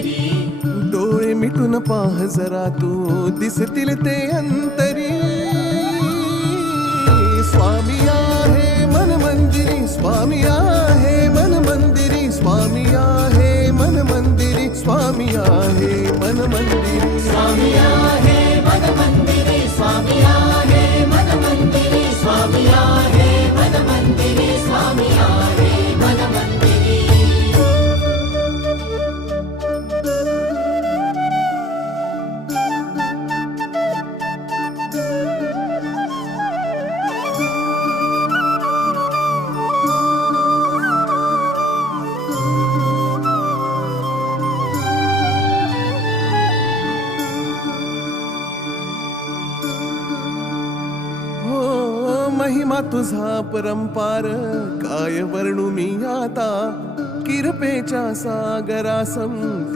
मंदिरी. डोळे मिटून पाह जरा तू दिसतील ते अंतरी. स्वामी आहे मन मंदिरी, स्वामी आहे मन मंदिरी, स्वामी आहे मन मंदिरी, स्वामी आहे मन मंदिरी. स्वामी आहे मन मंदिरी, स्वामी आहे मन मंदिरी, स्वामी आहे मन मंदिरी, स्वामी आहे मन मंदिरी. महिमा तुझा परंपार काय वर्णू मी आता. किरपेच्या सागरासम